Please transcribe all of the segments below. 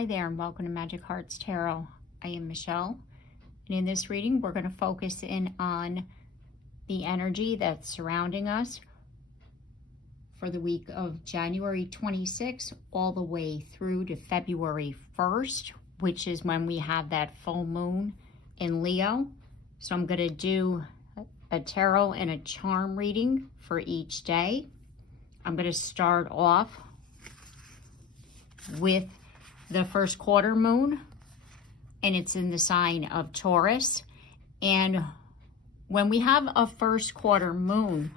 Hi there and welcome to Magic Hearts Tarot. I am Michelle, and in this reading we're going to focus in on the energy that's surrounding us for the week of January 26th all the way through to February 1st, which is when we have that full moon in Leo. So I'm going to do a tarot and a charm reading for each day. I'm going to start off with the first quarter moon, and it's in the sign of Taurus. And when we have a first quarter moon,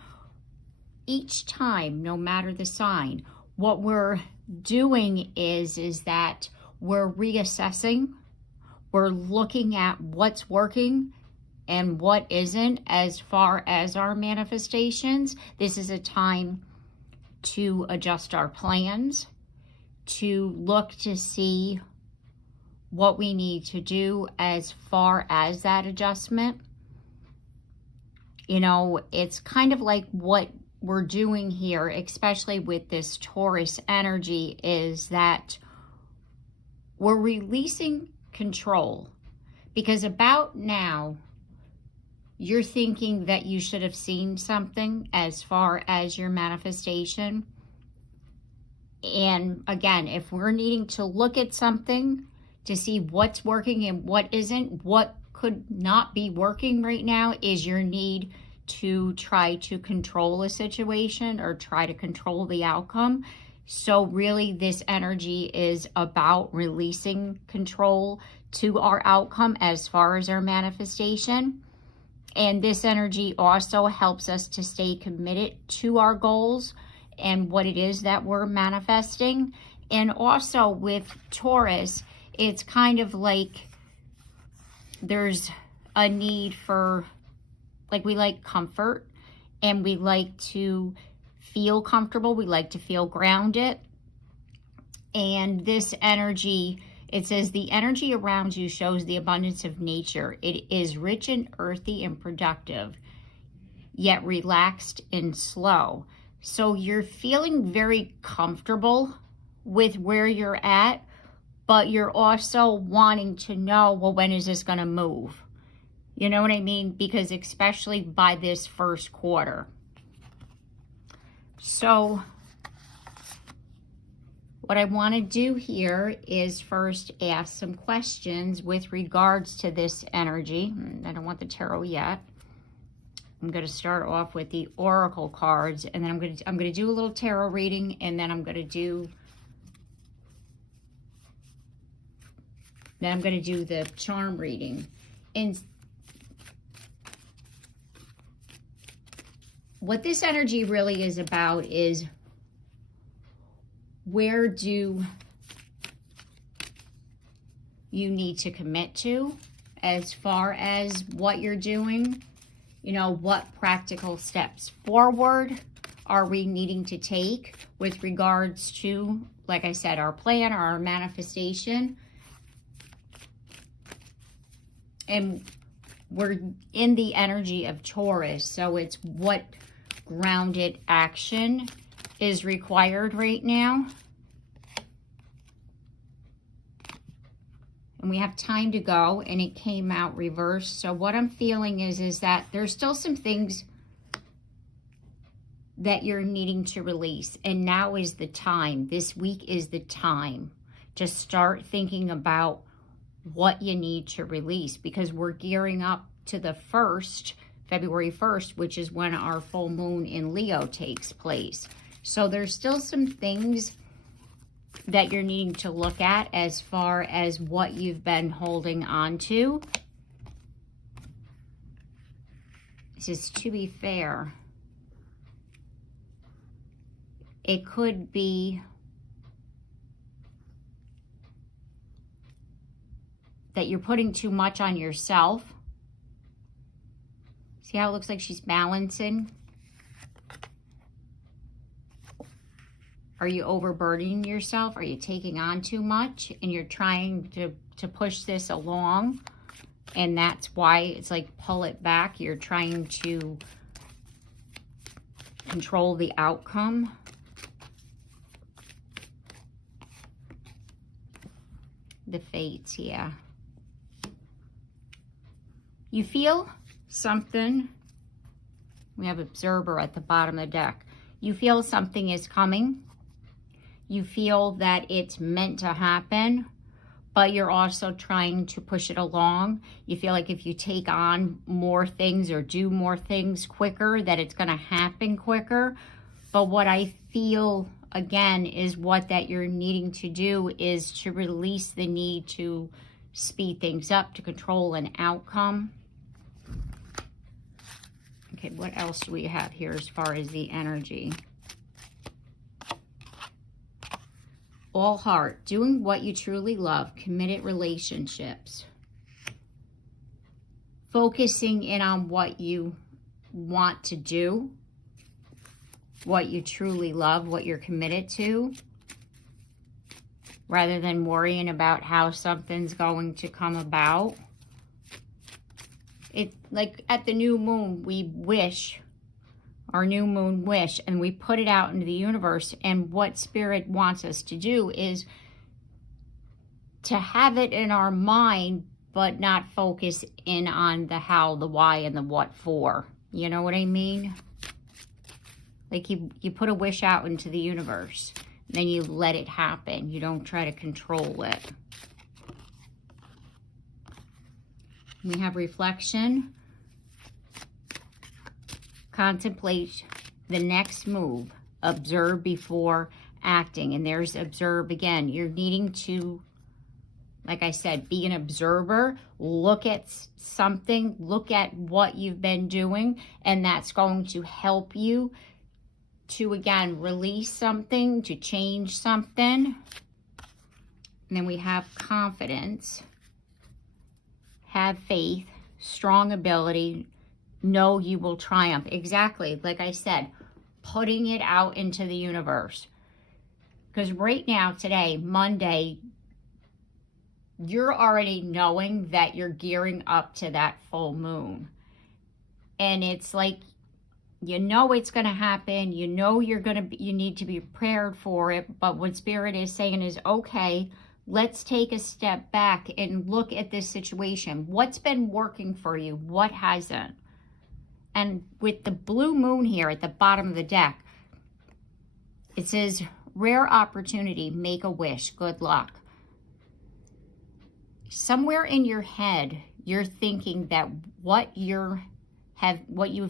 each time, no matter the sign, what we're doing is that we're reassessing, we're looking at what's working and what isn't as far as our manifestations. This is a time to adjust our plans, to look to see what we need to do as far as that adjustment. You know, it's kind of like what we're doing here, especially with this Taurus energy, is that we're releasing control. Because about now, you're thinking that you should have seen something as far as your manifestation. And again, if we're needing to look at something to see what's working and what isn't, what could not be working right now is your need to try to control a situation or try to control the outcome. So really this energy is about releasing control to our outcome as far as our manifestation. And this energy also helps us to stay committed to our goals and what it is that we're manifesting. And also with Taurus, it's kind of like there's a need for, like, we like comfort and we like to feel comfortable. We like to feel grounded. And this energy, it says, the energy around you shows the abundance of nature. It is rich and earthy and productive, yet relaxed and slow. So you're feeling very comfortable with where you're at, but you're also wanting to know, well, when is this going to move? You know what I mean? Because especially by this first quarter. So what I want to do here is first ask some questions with regards to this energy. I don't want the tarot yet. I'm going to start off with the oracle cards, and then I'm going to do a little tarot reading, and then I'm going to do the charm reading. And what this energy really is about is, where do you need to commit to as far as what you're doing? You know, what practical steps forward are we needing to take with regards to, like I said, our plan or our manifestation? And we're in the energy of Taurus, so it's what grounded action is required right now. And we have time to go, and it came out reversed. So what I'm feeling is that there's still some things that you're needing to release. And now is the time. This week is the time to start thinking about what you need to release, because we're gearing up to the February 1st, which is when our full moon in Leo takes place. So there's still some things that you're needing to look at as far as what you've been holding on to. This is, to be fair, it could be that you're putting too much on yourself. See how it looks like she's balancing? Are you overburdening yourself? Are you taking on too much and you're trying to push this along? And that's why it's like, pull it back. You're trying to control the outcome. the fates here. You feel something. We have observer at the bottom of the deck. You feel something is coming. You feel that it's meant to happen, but you're also trying to push it along. You feel like if you take on more things or do more things quicker, that it's going to happen quicker. But what I feel, again, is what that you're needing to do is to release the need to speed things up, to control an outcome. Okay, what else do we have here as far as the energy? All heart, doing what you truly love, committed relationships. Focusing in on what you want to do, what you truly love, what you're committed to, rather than worrying about how something's going to come about. It, like at the new moon, we wish, our new moon wish, and we put it out into the universe. And what Spirit wants us to do is to have it in our mind, but not focus in on the how, the why, and the what for. You know what I mean? Like you put a wish out into the universe, then you let it happen. You don't try to control it. We have reflection. Contemplate the next move. Observe before acting. And there's observe again. You're needing to, like I said, be an observer. Look at something. Look at what you've been doing. And that's going to help you to, again, release something, to change something. And then we have confidence. Have faith. Strong ability. Know you will triumph. Exactly. Like I said, putting it out into the universe. Because right now, today, Monday, you're already knowing that you're gearing up to that full moon. And it's like, you know it's going to happen. You know you need to be prepared for it. But what Spirit is saying is, okay, let's take a step back and look at this situation. What's been working for you? What hasn't? And with the blue moon here at the bottom of the deck, it says, rare opportunity, make a wish, good luck. Somewhere in your head, you're thinking that what you've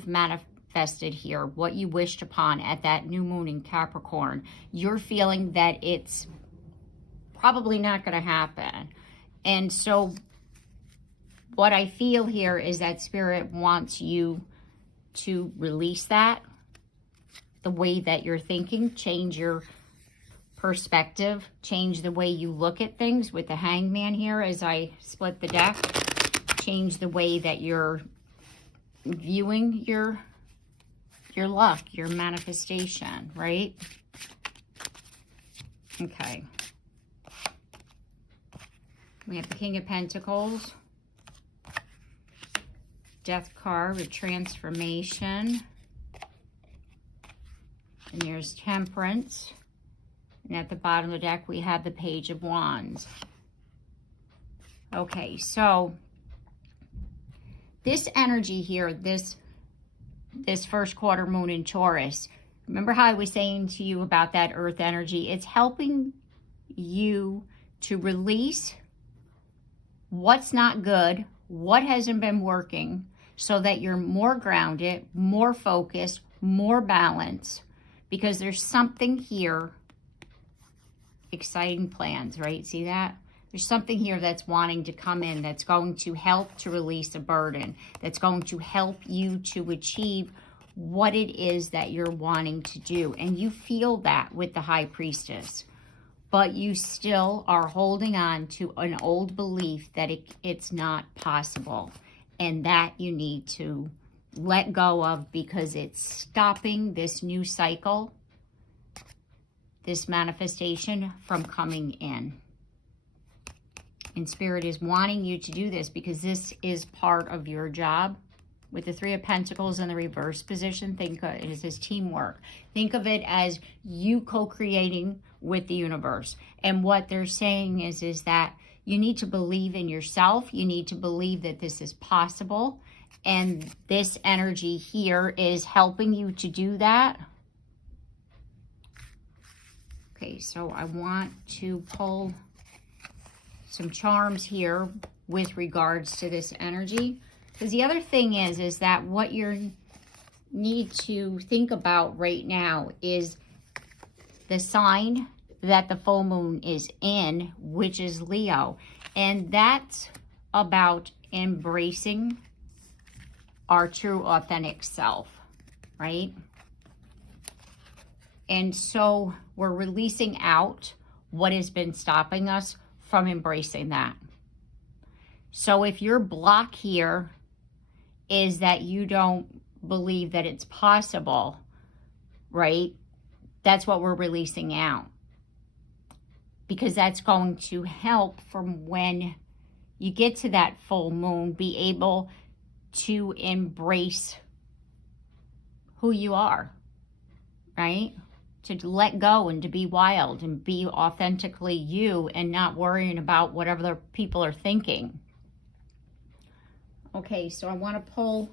manifested here, what you wished upon at that new moon in Capricorn, you're feeling that it's probably not going to happen. And so what I feel here is that Spirit wants you to release that, the way that you're thinking, change your perspective, change the way you look at things with the Hangman here as I split the deck, change the way that you're viewing your luck, your manifestation, right? Okay. We have the King of Pentacles. Death card with transformation. And there's Temperance. And at the bottom of the deck, we have the Page of Wands. Okay, so this energy here, this first quarter moon in Taurus, remember how I was saying to you about that earth energy? It's helping you to release what's not good, what hasn't been working, so that you're more grounded, more focused, more balanced, because there's something here, exciting plans, right? See that? There's something here that's wanting to come in, that's going to help to release a burden, that's going to help you to achieve what it is that you're wanting to do. And you feel that with the High Priestess, but you still are holding on to an old belief that it's not possible. And that you need to let go of, because it's stopping this new cycle, this manifestation from coming in. And Spirit is wanting you to do this because this is part of your job. With the Three of Pentacles in the reverse position, think of it as teamwork. Think of it as you co-creating with the universe. And what they're saying is that You need to believe in yourself. You need to believe that this is possible. And this energy here is helping you to do that. Okay, so I want to pull some charms here with regards to this energy. Because the other thing is that what you need to think about right now is the sign that the full moon is in, which is Leo. And that's about embracing our true authentic self, right? And so we're releasing out what has been stopping us from embracing that. So if your block here is that you don't believe that it's possible, right? That's what we're releasing out. Because that's going to help from when you get to that full moon, be able to embrace who you are, right? To let go and to be wild and be authentically you and not worrying about what other people are thinking. Okay, so I want to pull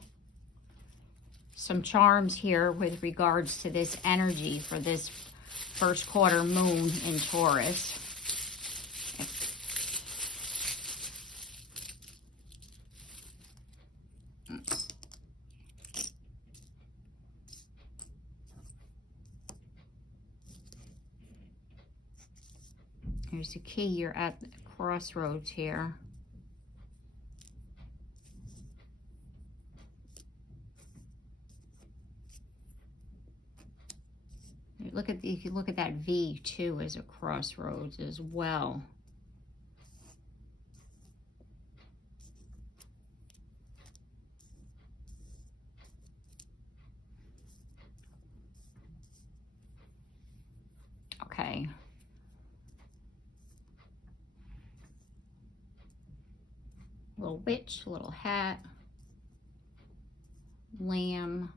some charms here with regards to this energy for this first quarter moon in Taurus. Here's the key. You're at the crossroads here. If you look at that V too as a crossroads as well. Okay. Little witch, little hat, lamb,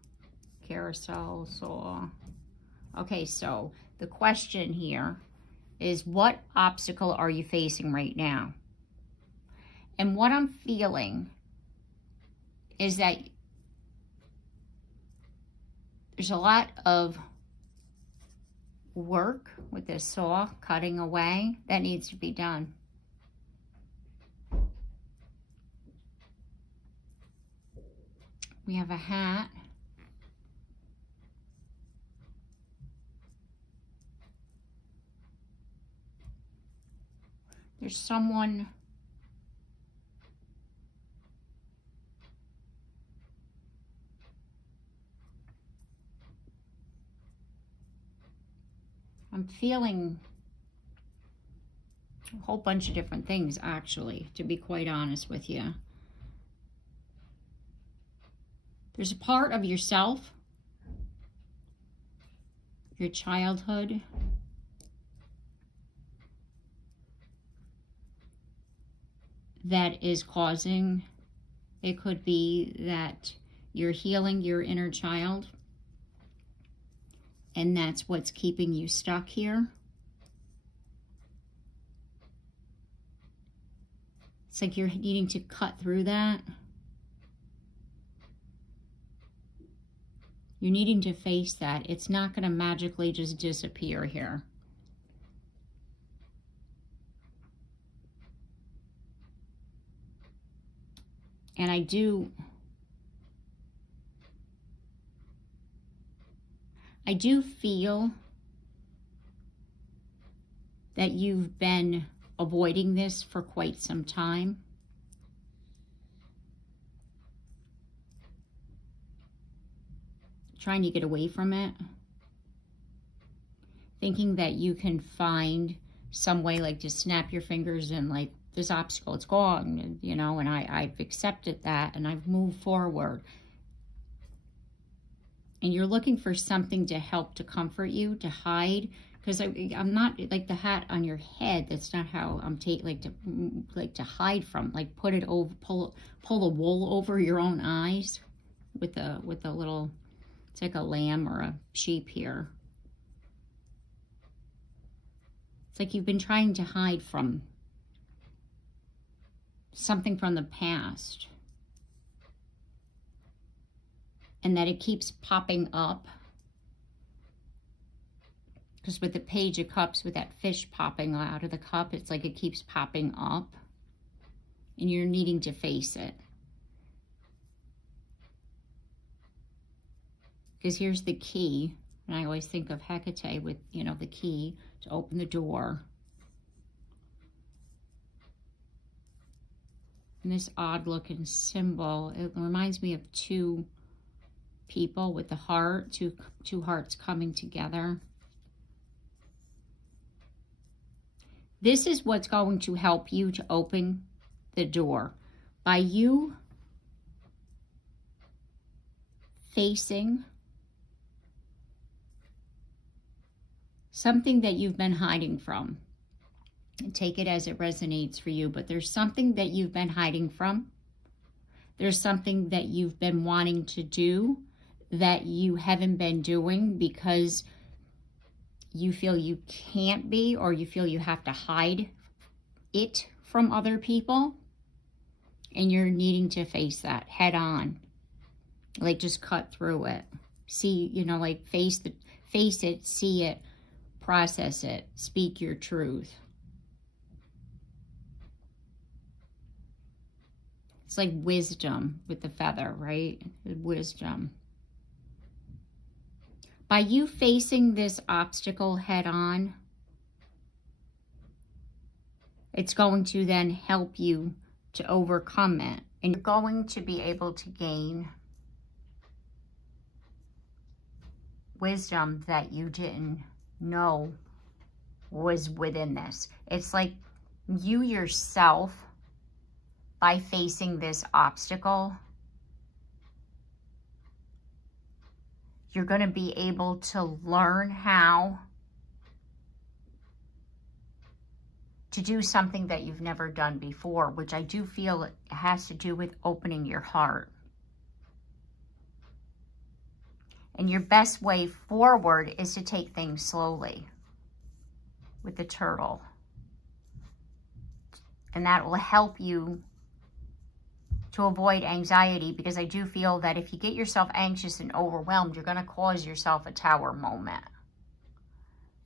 carousel, saw. Okay, so the question here is, what obstacle are you facing right now? And what I'm feeling is that there's a lot of work with this saw cutting away that needs to be done. We have a hat. There's someone I'm feeling a whole bunch of different things, actually, to be quite honest with you. There's a part of yourself, your childhood, that is causing, it could be that you're healing your inner child, and that's what's keeping you stuck here. It's like you're needing to cut through that. You're needing to face that. It's not going to magically just disappear here. And I do feel that you've been avoiding this for quite some time. Trying to get away from it. Thinking that you can find some way, like, to snap your fingers and, like, this obstacle, it's gone, you know, and I've accepted that and I've moved forward. And you're looking for something to help to comfort you, to hide, because I'm not like the hat on your head. That's not how I'm like to hide from. Like, put it over, pull the wool over your own eyes with a little. It's like a lamb or a sheep here. It's like you've been trying to hide from something from the past. And that it keeps popping up. Because with the Page of Cups, with that fish popping out of the cup, it's like it keeps popping up. And you're needing to face it. Because here's the key. And I always think of Hecate with, you know, the key to open the door. And this odd looking symbol, it reminds me of two people with the heart, two hearts coming together. This is what's going to help you to open the door. By you facing something that you've been hiding from. And take it as it resonates for you, but there's something that you've been hiding from. There's something that you've been wanting to do that you haven't been doing because you feel you can't be, or you feel you have to hide it from other people. And you're needing to face that head on. Like, just cut through it. See, you know, like face it, see it, process it, speak your truth. It's like wisdom with the feather, right? Wisdom. By you facing this obstacle head on, it's going to then help you to overcome it. And you're going to be able to gain wisdom that you didn't know was within this. It's like you yourself, by facing this obstacle, you're going to be able to learn how to do something that you've never done before, which I do feel it has to do with opening your heart. And your best way forward is to take things slowly with the turtle. And that will help you to avoid anxiety, because I do feel that if you get yourself anxious and overwhelmed, you're going to cause yourself a tower moment.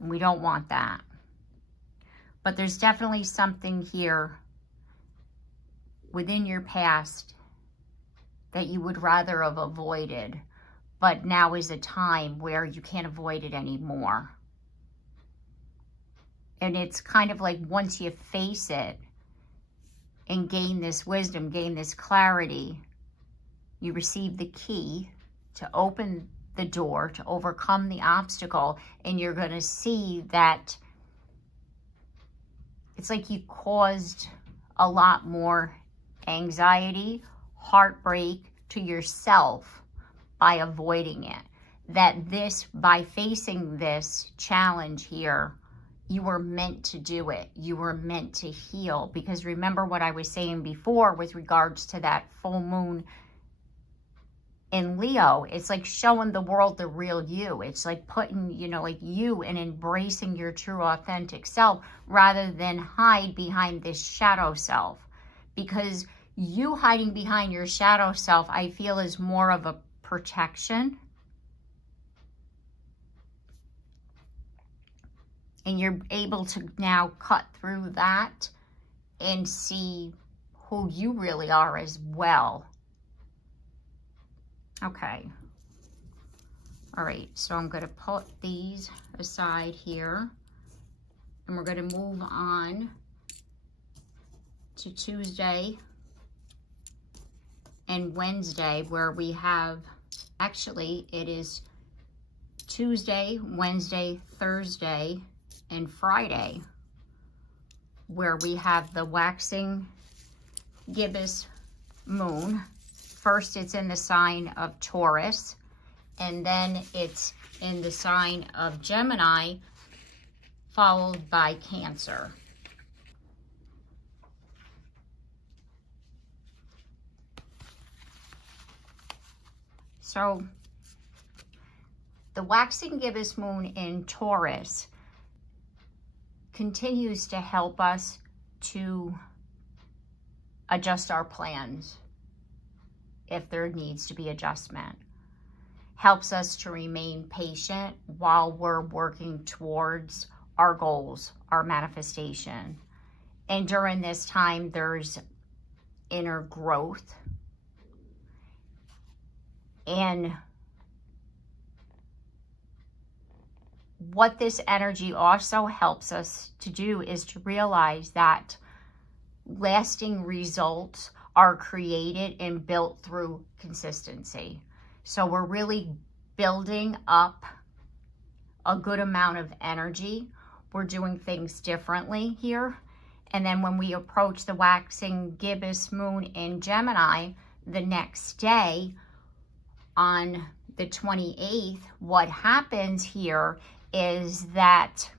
And we don't want that. But there's definitely something here within your past that you would rather have avoided. But now is a time where you can't avoid it anymore. And it's kind of like once you face it and gain this wisdom, gain this clarity, you receive the key to open the door, to overcome the obstacle, and you're going to see that it's like you caused a lot more anxiety, heartbreak to yourself by avoiding it. That this, by facing this challenge here, you were meant to do it. You were meant to heal. Because remember what I was saying before with regards to that full moon in Leo. It's like showing the world the real you. It's like putting, you know, like you and embracing your true authentic self rather than hide behind this shadow self. Because you hiding behind your shadow self, I feel, is more of a protection. And you're able to now cut through that and see who you really are as well. Okay. All right, so I'm going to put these aside here. And we're going to move on to Tuesday and Wednesday, where we have, actually, it is Tuesday, Wednesday, Thursday, and Friday, where we have the waxing gibbous moon. First, it's in the sign of Taurus, and then it's in the sign of Gemini, followed by Cancer. So, the waxing gibbous moon in Taurus continues to help us to adjust our plans if there needs to be adjustment. Helps us to remain patient while we're working towards our goals, our manifestation. And during this time, there's inner growth. And what this energy also helps us to do is to realize that lasting results are created and built through consistency. So we're really building up a good amount of energy. We're doing things differently here. And then when we approach the waxing gibbous moon in Gemini the next day on the 28th, what happens here is that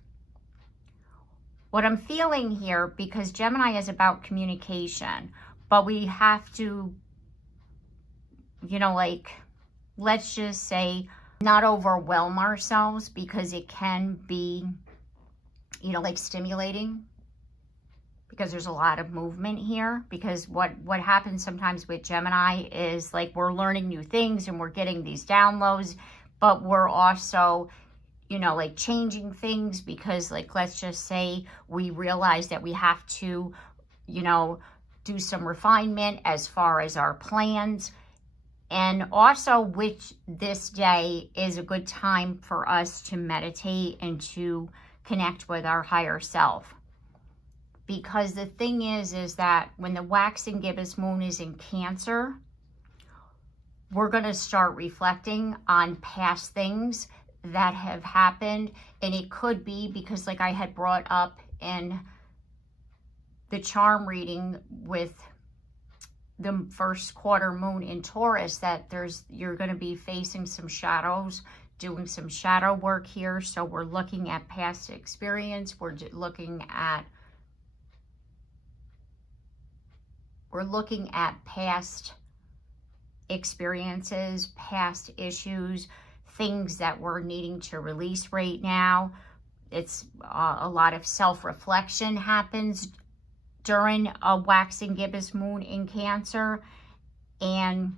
what I'm feeling here, because Gemini is about communication, but we have to, you know, like, let's just say, not overwhelm ourselves, because it can be, you know, like stimulating, because there's a lot of movement here. Because what happens sometimes with Gemini is, like, we're learning new things and we're getting these downloads, but we're also, you know, like, changing things, because, like, let's just say we realize that we have to, you know, do some refinement as far as our plans. And also, which this day is a good time for us to meditate and to connect with our higher self. Because the thing is that when the waxing gibbous moon is in Cancer, we're going to start reflecting on past things that have happened. And it could be because, like I had brought up in the charm reading with the first quarter moon in Taurus, that you're going to be facing some shadows, doing some shadow work here. So we're looking at past experience. We're looking at past experiences, past issues, things that we're needing to release right now. It's a lot of self-reflection happens during a waxing gibbous moon in Cancer. And,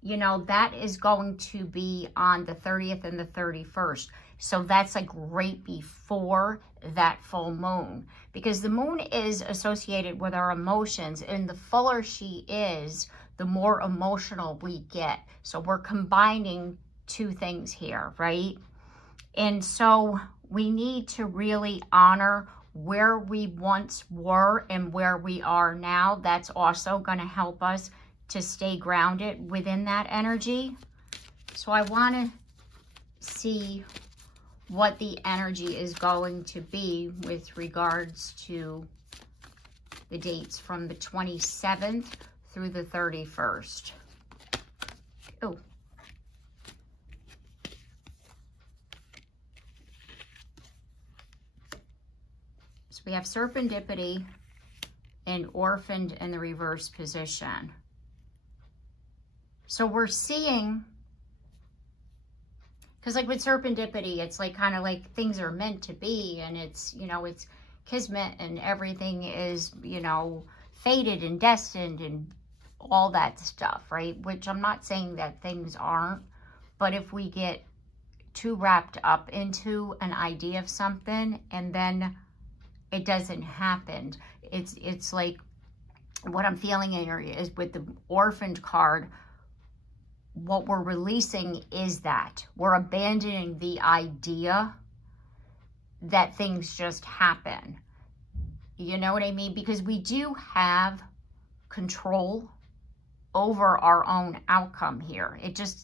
you know, that is going to be on the 30th and the 31st. So that's like right before that full moon, because the moon is associated with our emotions, and the fuller she is, the more emotional we get. So we're combining two things here, right? And so we need to really honor where we once were and where we are now. That's also going to help us to stay grounded within that energy. So I want to see what the energy is going to be with regards to the dates from the 27th through the 31st. Oh. So we have serendipity and orphaned in the reverse position. So we're seeing, because like with serendipity, it's like kind of like things are meant to be, and it's, you know, it's kismet, and everything is, you know, fated and destined and all that stuff, right? Which I'm not saying that things aren't, but if we get too wrapped up into an idea of something and then it doesn't happen, it's like what I'm feeling here is with the orphaned card. What we're releasing is that we're abandoning the idea that things just happen. You know what I mean? Because we do have control over our own outcome here.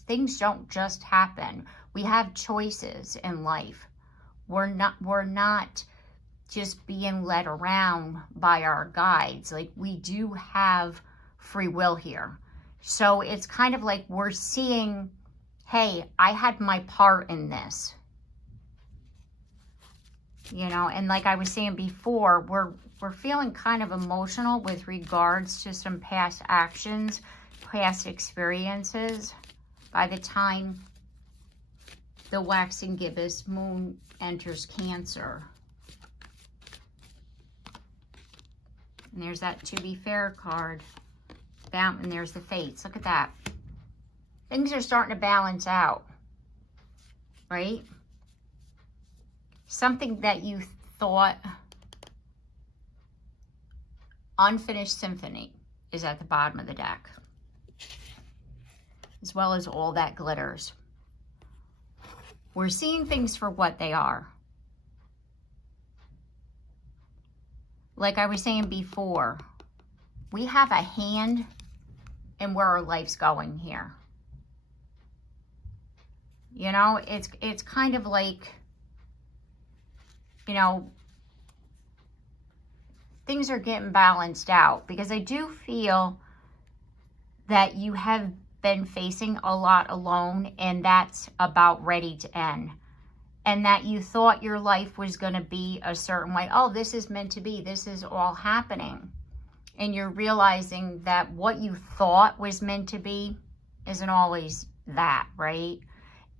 Things don't just happen. We have choices in life. We're not just being led around by our guides. Like, we do have free will here. So it's kind of like we're seeing, hey, I had my part in this. You know, and like I was saying before, we're feeling kind of emotional with regards to some past actions, past experiences. By the time the waxing gibbous moon enters Cancer. And there's that to be fair card. And there's the fates. Look at that. Things are starting to balance out. Right? Something that you thought unfinished symphony is at the bottom of the deck. As well as all that glitters. We're seeing things for what they are. Like I was saying before, we have a hand in where our life's going here. You know, it's kind of like, you know, things are getting balanced out, because I do feel that you have been facing a lot alone, and that's about ready to end. And that you thought your life was going to be a certain way. Oh, this is meant to be. This is all happening. And you're realizing that what you thought was meant to be isn't always that, right?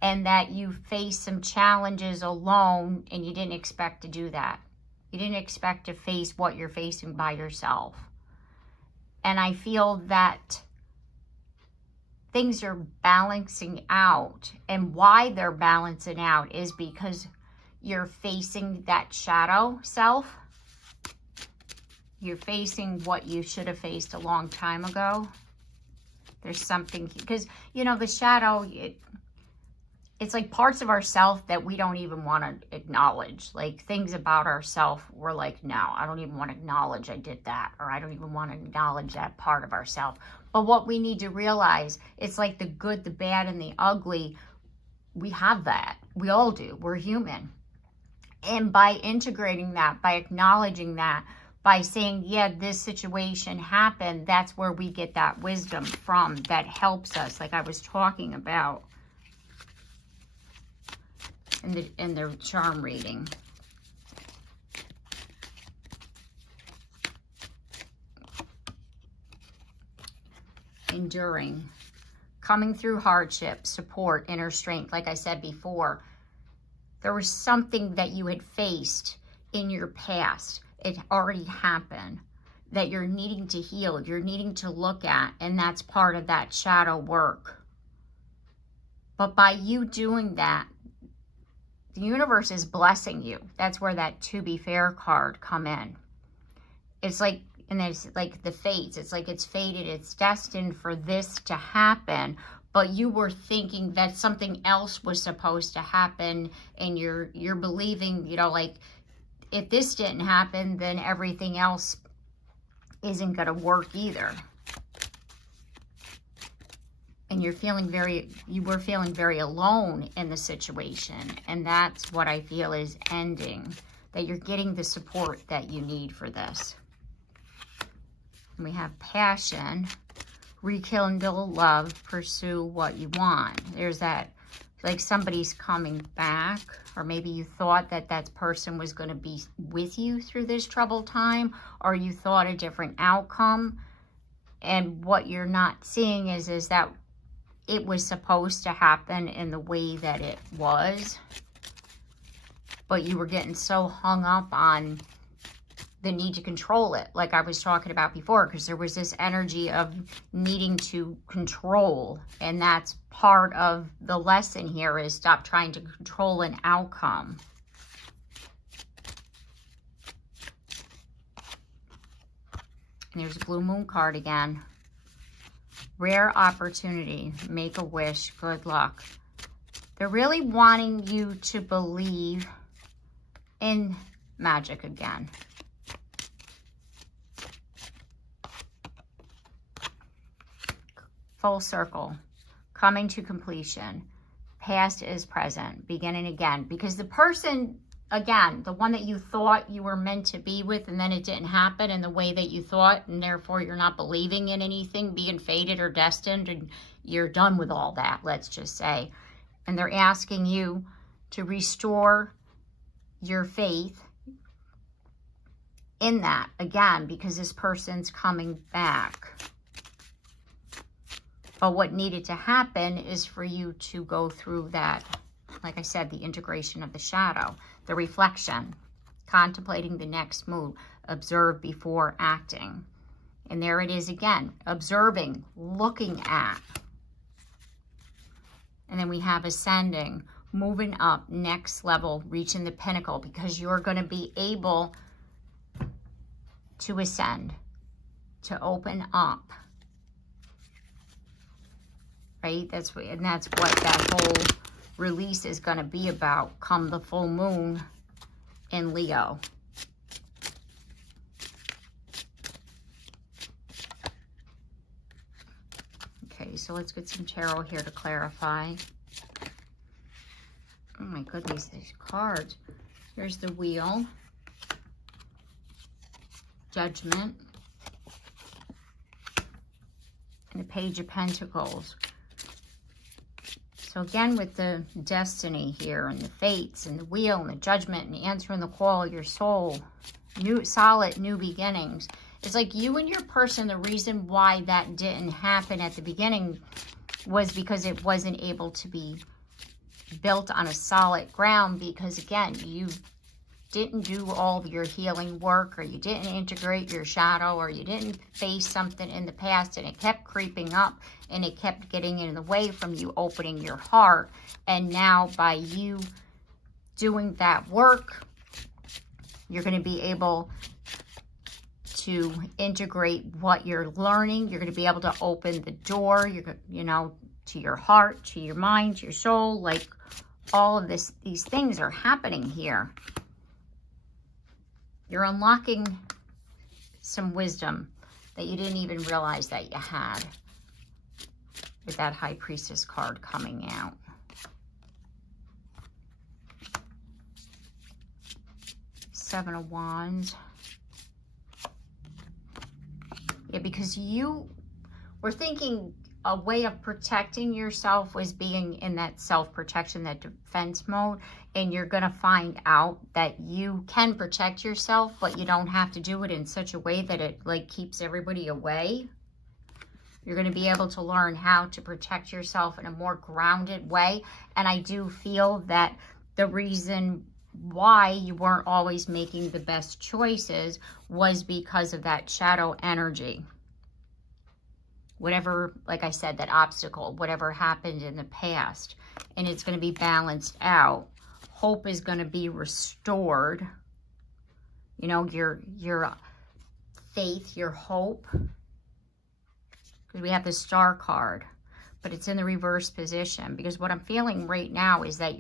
And that you face some challenges alone, and you didn't expect to do that. You didn't expect to face what you're facing by yourself. And I feel that things are balancing out, and why they're balancing out is because you're facing that shadow self. You're facing what you should have faced a long time ago. There's something, because, you know, the shadow, it's like parts of ourself that we don't even want to acknowledge. Like things about ourself, we're like, no, I don't even want to acknowledge I did that, or I don't even want to acknowledge that part of ourself. But what we need to realize, it's like the good, the bad, and the ugly. We have that. We all do. We're human. And by integrating that, by acknowledging that, by saying, yeah, this situation happened, that's where we get that wisdom from that helps us, like I was talking about in the charm reading. Enduring, coming through hardship, support, inner strength. Like I said before, there was something that you had faced in your past. It already happened, that you're needing to heal, you're needing to look at, and that's part of that shadow work. But by you doing that, the universe is blessing you. That's where that to be fair card come in. It's like, and it's like the fates. It's like it's fated. It's destined for this to happen. But you were thinking that something else was supposed to happen. And you're believing, you know, like if this didn't happen, then everything else isn't going to work either. And you were feeling very alone in the situation. And that's what I feel is ending. That you're getting the support that you need for this. We have passion, rekindle love, pursue what you want. There's that, like somebody's coming back, or maybe you thought that that person was going to be with you through this troubled time, or you thought a different outcome. And what you're not seeing is that it was supposed to happen in the way that it was. But you were getting so hung up on the need to control it, like I was talking about before, because there was this energy of needing to control, and that's part of the lesson here, is stop trying to control an outcome. And there's a blue moon card again. Rare opportunity, make a wish, good luck. They're really wanting you to believe in magic again. Full circle, coming to completion. Past is present, beginning again. Because the person, again, the one that you thought you were meant to be with, and then it didn't happen in the way that you thought, and therefore you're not believing in anything being fated or destined, and you're done with all that, let's just say. And they're asking you to restore your faith in that again, because this person's coming back. But what needed to happen is for you to go through that, like I said, the integration of the shadow, the reflection, contemplating the next move. Observe before acting. And there it is again, observing, looking at. And then we have ascending, moving up, next level, reaching the pinnacle, because you're going to be able to ascend, to open up. Right? That's what that whole release is going to be about come the full moon in Leo. Okay, so let's get some tarot here to clarify. Oh my goodness, these cards. Here's the Wheel. Judgment. And the Page of Pentacles. So again, with the Destiny here, and the Fates, and the Wheel, and the Judgment, and the answering the call of your soul. Solid new beginnings. It's like you and your person, the reason why that didn't happen at the beginning was because it wasn't able to be built on a solid ground, because again, you didn't do all of your healing work, or you didn't integrate your shadow, or you didn't face something in the past, and it kept creeping up, and it kept getting in the way from you opening your heart. And now by you doing that work, you're going to be able to integrate what you're learning. You're going to be able to open the door, to your heart, to your mind, to your soul. Like all of these things are happening here. You're unlocking some wisdom that you didn't even realize that you had with that High Priestess card coming out. Seven of Wands. Yeah, because you were thinking a way of protecting yourself was being in that self-protection, that defense mode. And you're going to find out that you can protect yourself, but you don't have to do it in such a way that it like keeps everybody away. You're going to be able to learn how to protect yourself in a more grounded way. And I do feel that the reason why you weren't always making the best choices was because of that shadow energy. Whatever, like I said, that obstacle, whatever happened in the past, and it's going to be balanced out. Hope is going to be restored. You know, your faith, your hope. Because we have the Star card, but it's in the reverse position. Because what I'm feeling right now is that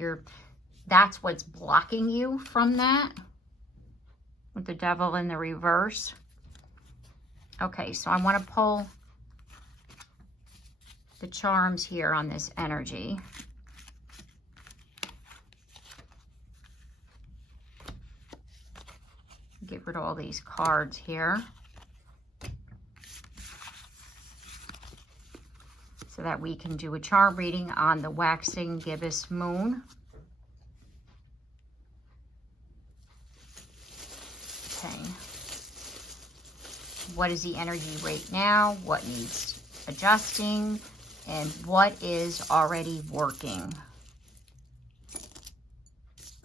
that's what's blocking you from that. With the Devil in the reverse. Okay, so I want to pull the charms here on this energy. Get rid of all these cards here, so that we can do a charm reading on the waxing gibbous moon. Okay. What is the energy right now? What needs adjusting? And what is already working?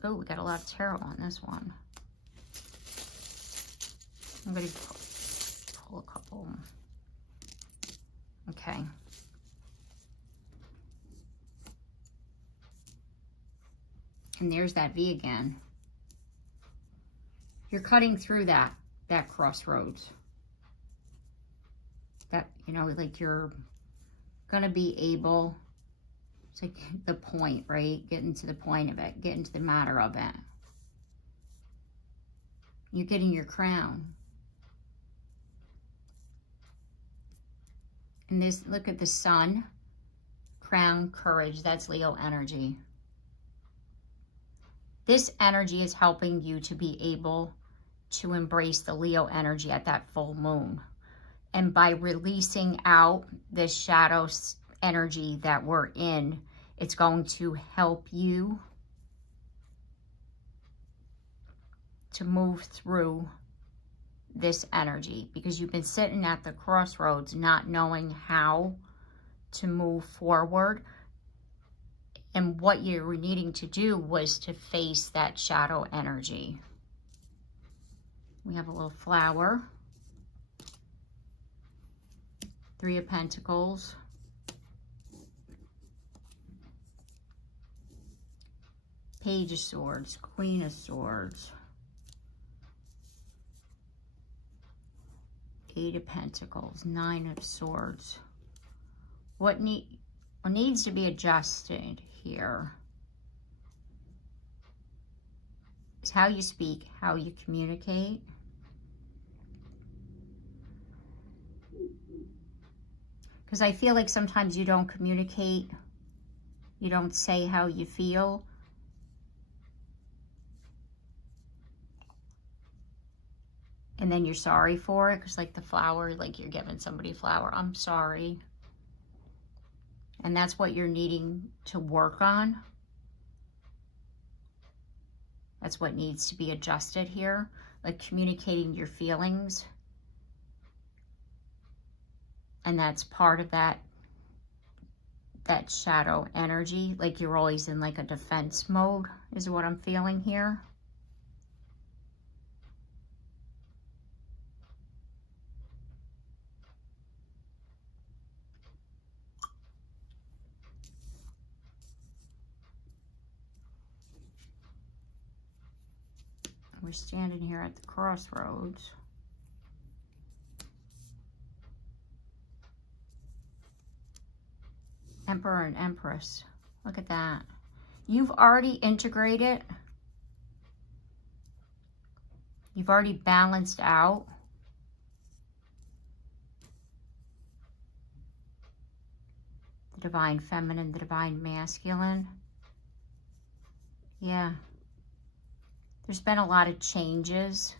Oh, we got a lot of tarot on this one. I'm going to pull a couple. Okay. And there's that V again. You're cutting through that crossroads. That, like you're going to be able to the point, right? Getting to the point of it, getting to the matter of it. You're getting your crown. And this, look at the sun, crown, courage, that's Leo energy. This energy is helping you to be able to embrace the Leo energy at that full moon. And by releasing out this shadow energy that we're in, it's going to help you to move through this energy, because you've been sitting at the crossroads not knowing how to move forward. And what you were needing to do was to face that shadow energy. We have a little flower. 3 of Pentacles. Page of Swords, Queen of Swords. 8 of Pentacles, 9 of Swords. What needs to be adjusted here is how you speak, how you communicate. Because I feel like sometimes you don't communicate, you don't say how you feel. And then you're sorry for it, because like the flower, like you're giving somebody a flower, I'm sorry. And that's what you're needing to work on. That's what needs to be adjusted here, like communicating your feelings. And that's part of that shadow energy, like you're always in like a defense mode is what I'm feeling here. We're standing here at the crossroads. Emperor and Empress. Look at that. You've already integrated. You've already balanced out. The divine feminine, the divine masculine. Yeah. There's been a lot of changes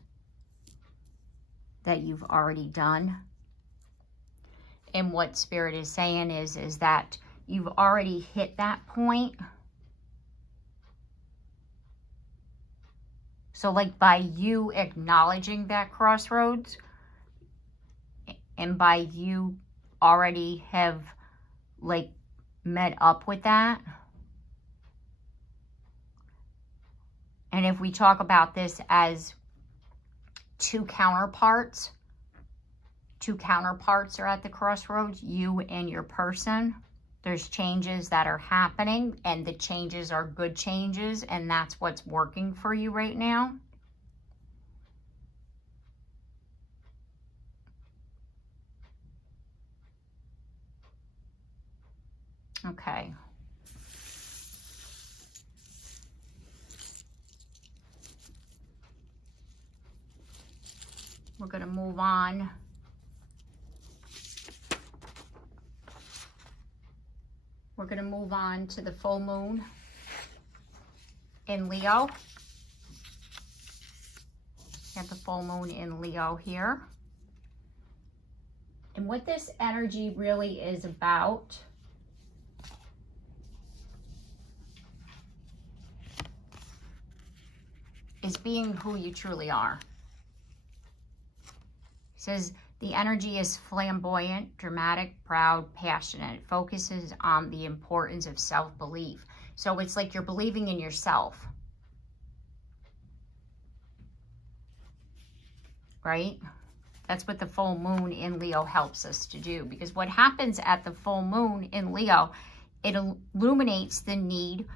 that you've already done. And what Spirit is saying is that you've already hit that point. So like by you acknowledging that crossroads and by you already have like met up with that. And if we talk about this as two counterparts are at the crossroads, you and your person. There's changes that are happening, and the changes are good changes, and that's what's working for you right now. Okay. We're going to move on. We're going to move on to the full moon in Leo. Got the full moon in Leo here. And what this energy really is about is being who you truly are. It says the energy is flamboyant, dramatic, proud, passionate. It focuses on the importance of self-belief. So it's like you're believing in yourself. Right? That's what the full moon in Leo helps us to do. Because what happens at the full moon in Leo, it illuminates the need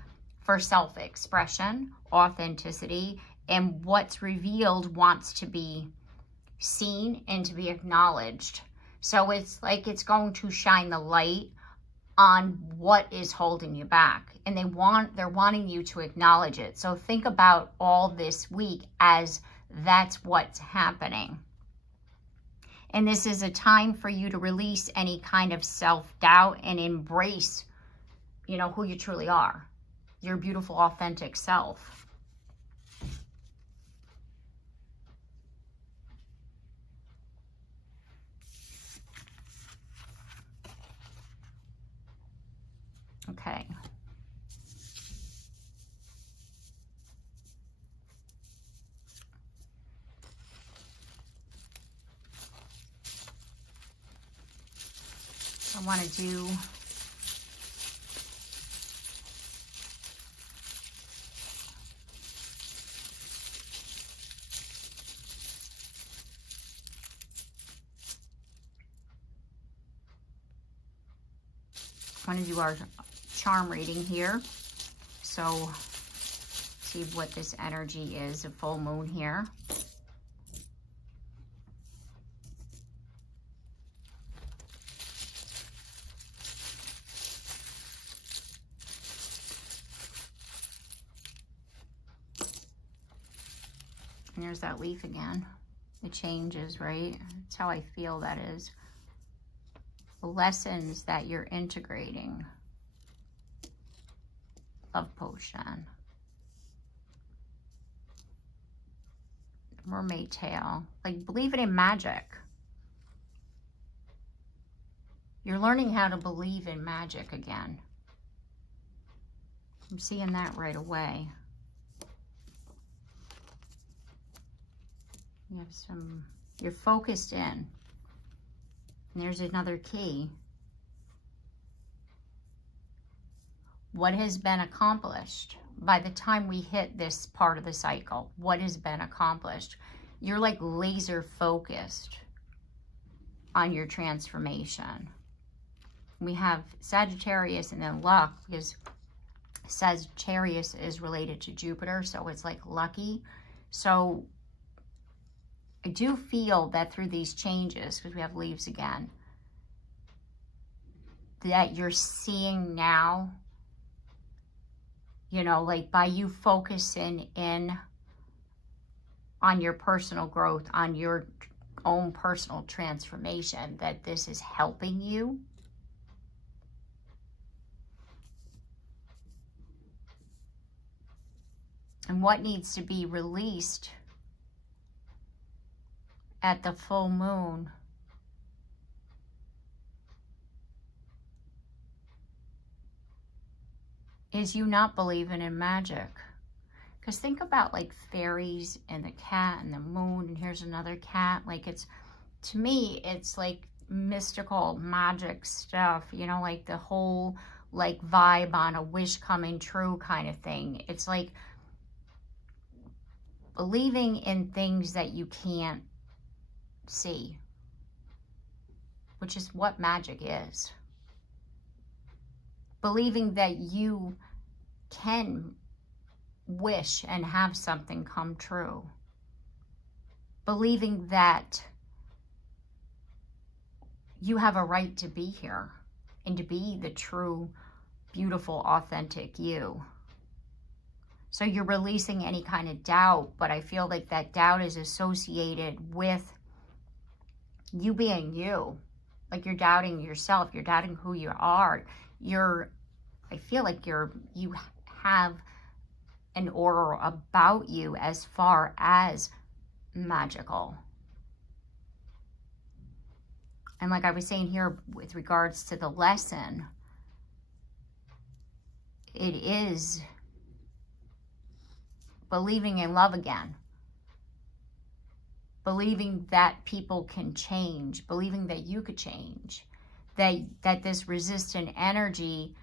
for self-expression, authenticity, and what's revealed wants to be seen and to be acknowledged. So it's like it's going to shine the light on what is holding you back, and they're wanting you to acknowledge it. So think about all this week as that's what's happening. And this is a time for you to release any kind of self-doubt and embrace, you know, who you truly are, your beautiful, authentic self. Okay. I want to do want to do our charm reading here. So see what this energy is, a full moon here. And there's that leaf again. It changes, right? That's how I feel that is. The lessons that you're integrating. Love potion. Mermaid tail. Like, believe it in magic. You're learning how to believe in magic again. I'm seeing that right away. You have some, you're focused in. And there's another key. What has been accomplished? By the time we hit this part of the cycle, what has been accomplished? You're like laser focused on your transformation. We have Sagittarius and then luck, because Sagittarius is related to Jupiter, so it's like lucky. So I do feel that through these changes, because we have leaves again, that you're seeing now, you know, like by you focusing in on your personal growth, on your own personal transformation, that this is helping you. And what needs to be released at the full moon is you not believing in magic. Because think about like fairies and the cat and the moon, and here's another cat. Like, it's, to me, it's like mystical magic stuff, you know, like the whole like vibe on a wish coming true kind of thing. It's like believing in things that you can't see, which is what magic is. Believing that you can wish and have something come true. Believing that you have a right to be here and to be the true, beautiful, authentic you. So you're releasing any kind of doubt, but I feel like that doubt is associated with you being you. Like, you're doubting yourself, you're doubting who you are. I feel like you have an aura about you as far as magical. And like I was saying here with regards to the lesson, it is believing in love again. Believing that people can change, believing that you could change, that this resistant energy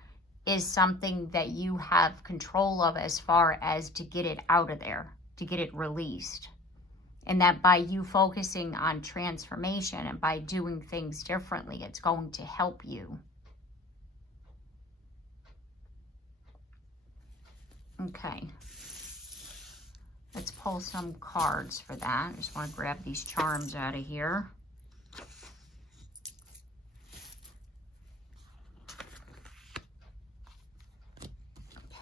is something that you have control of as far as to get it out of there, to get it released. And that by you focusing on transformation and by doing things differently, it's going to help you. Okay. Let's pull some cards for that. I just want to grab these charms out of here.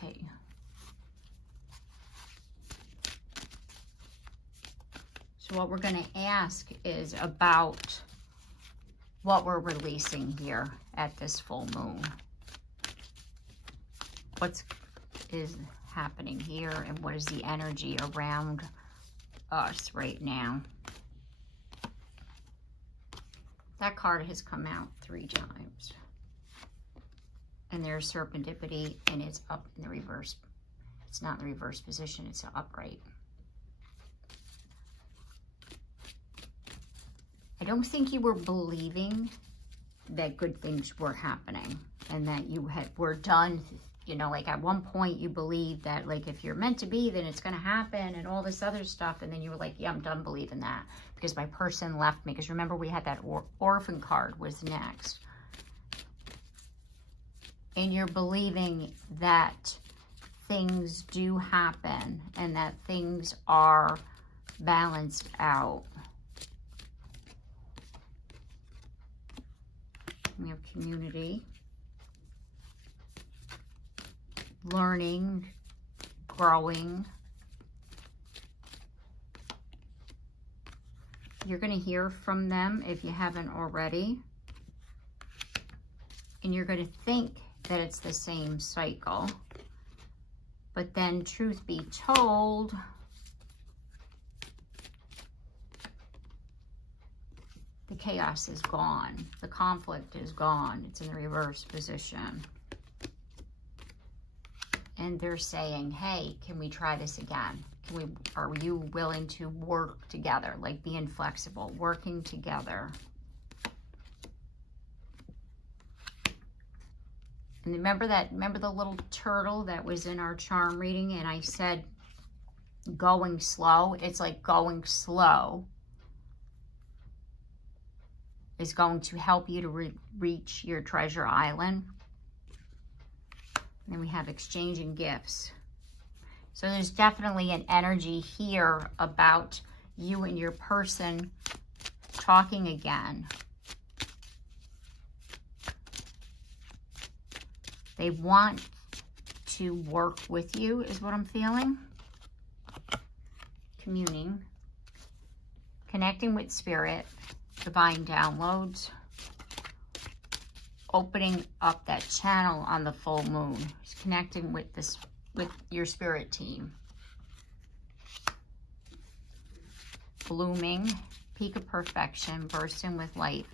Okay. So what we're going to ask is about what we're releasing here at this full moon. What is happening here, and what is the energy around us right now? That card has come out 3 times. And there's serendipity, and it's up in the reverse. It's not in the reverse position, it's upright. I don't think you were believing that good things were happening and that you were done. You know, like at one point you believed that, like, if you're meant to be, then it's going to happen and all this other stuff. And then you were like, yeah, I'm done believing that because my person left me. Because remember, we had that orphan card was next. and you're believing that things do happen and that things are balanced out. We have community, learning, growing. You're going to hear from them if you haven't already. And you're going to think that it's the same cycle. But then, truth be told, the chaos is gone. The conflict is gone. It's in the reverse position. And they're saying, hey, can we try this again? Are you willing to work together? Like being flexible, working together. And remember the little turtle that was in our charm reading, and I said going slow? It's like going slow is going to help you to reach your treasure island. And then we have exchanging gifts. So there's definitely an energy here about you and your person talking again. They want to work with you, is what I'm feeling. Communing. Connecting with spirit. Divine downloads. Opening up that channel on the full moon. Just connecting with your spirit team. Blooming. Peak of perfection. Bursting with light.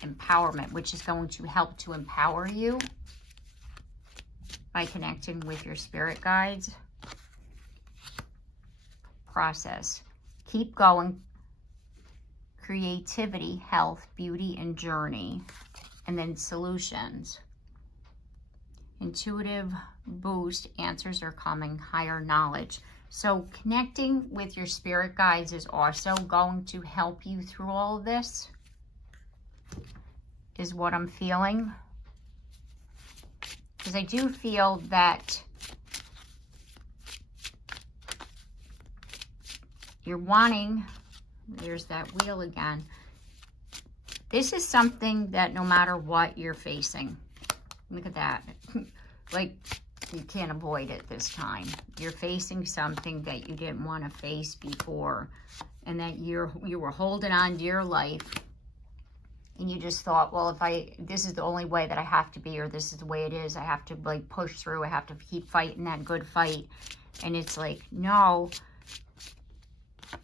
Empowerment, which is going to help to empower you by connecting with your spirit guides. Process. Keep going. Creativity, health, beauty, and journey. And then solutions. Intuitive boost. Answers are coming. Higher knowledge. So connecting with your spirit guides is also going to help you through all of this, is what I'm feeling. Because I do feel that you're wanting, there's that wheel again. This is something that no matter what you're facing, look at that. Like, you can't avoid it this time. You're facing something that you didn't want to face before, and that you were holding on to your life. And you just thought, well, this is the only way that I have to be, or this is the way it is. I have to like push through. I have to keep fighting that good fight. And it's like, no,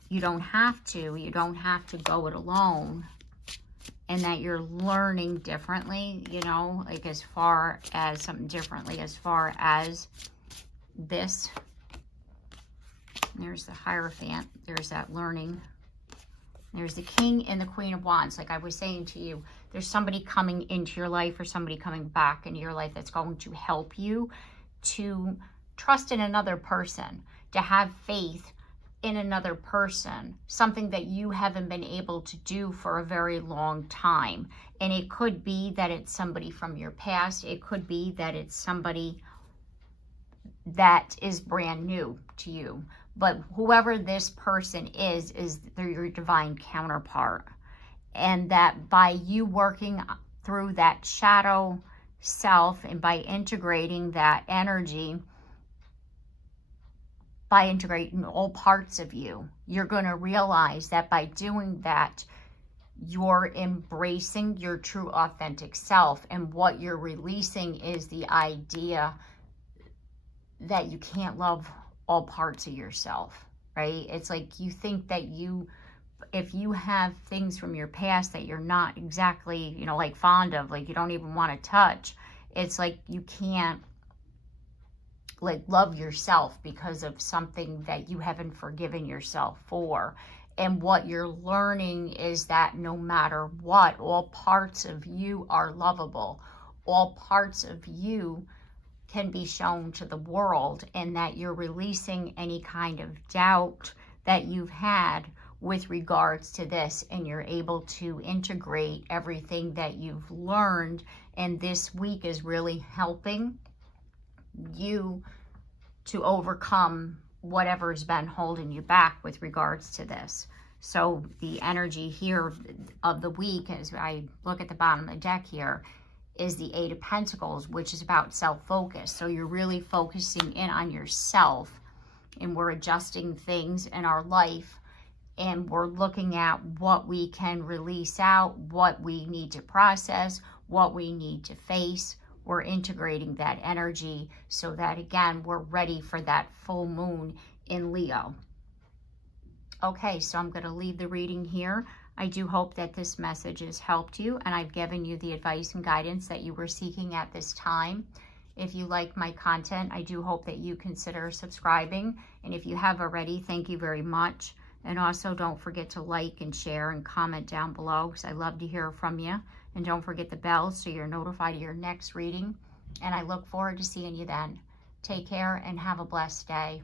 you don't have to. You don't have to go it alone. And that you're learning differently, you know, like as far as something differently, as far as this. There's the Hierophant. There's that learning. There's the King and the Queen of Wands. Like I was saying to you, there's somebody coming into your life or somebody coming back into your life that's going to help you to trust in another person, to have faith in another person, something that you haven't been able to do for a very long time. And it could be that it's somebody from your past. It could be that it's somebody that is brand new to you. But whoever this person is your divine counterpart. And that by you working through that shadow self and by integrating that energy, by integrating all parts of you, you're going to realize that by doing that, you're embracing your true authentic self. And what you're releasing is the idea that you can't love all parts of yourself, right? It's like you think that if you have things from your past that you're not exactly, you know, like fond of, like you don't even want to touch, it's like you can't like love yourself because of something that you haven't forgiven yourself for. And what you're learning is that no matter what, all parts of you are lovable. All parts of you can be shown to the world, and that you're releasing any kind of doubt that you've had with regards to this, and you're able to integrate everything that you've learned, and this week is really helping you to overcome whatever's been holding you back with regards to this. So the energy here of the week, as I look at the bottom of the deck here, is the Eight of Pentacles, which is about self-focus. So you're really focusing in on yourself, and we're adjusting things in our life, and we're looking at what we can release out, what we need to process, what we need to face. We're integrating that energy so that, again, we're ready for that full moon in Leo. Okay, so I'm going to leave the reading here. I do hope that this message has helped you, and I've given you the advice and guidance that you were seeking at this time. If you like my content, I do hope that you consider subscribing. And if you have already, thank you very much. And also don't forget to like and share and comment down below, because I love to hear from you. And don't forget the bell so you're notified of your next reading. And I look forward to seeing you then. Take care and have a blessed day.